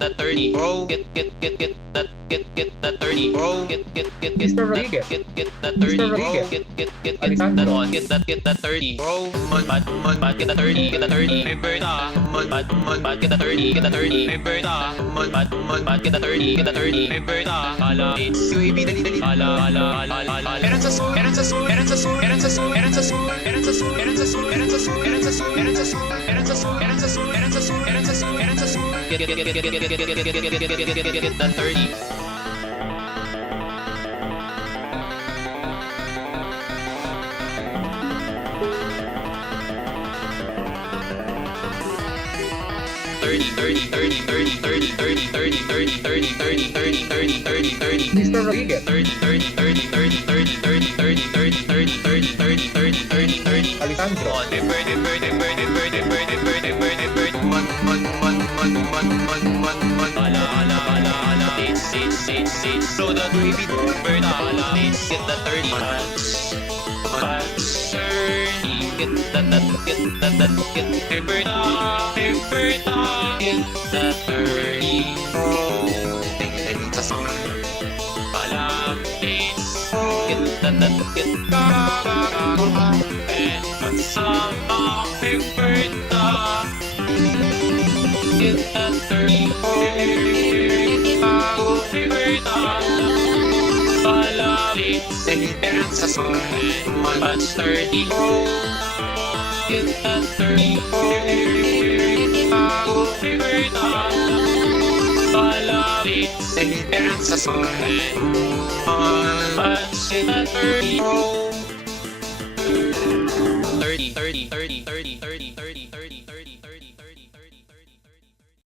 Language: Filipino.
that 30, bro. Get that 30, bro. Get Mr. Rodriguez. that Mr. 30, Rodriguez. get Alejandro. that get that 30, bro. Get that 30, get that 30. Hey, Berta. Get that 30, get that 30. Hey, Berta. Get that 30, get that 30. Hey, Berta. Ala, it's UAB, dali. Ala. Meron sa sul. Get that 30. Mr. Rodriguez. Alejandro. So that we be burn ala, get that 30. Get that, get Berta, get that 30. Ala, get that, get and masama, Berta, get that 30. Meron sa sul, mas 30. Get that 30. Palapit, meron sa sul, mas 30. 30.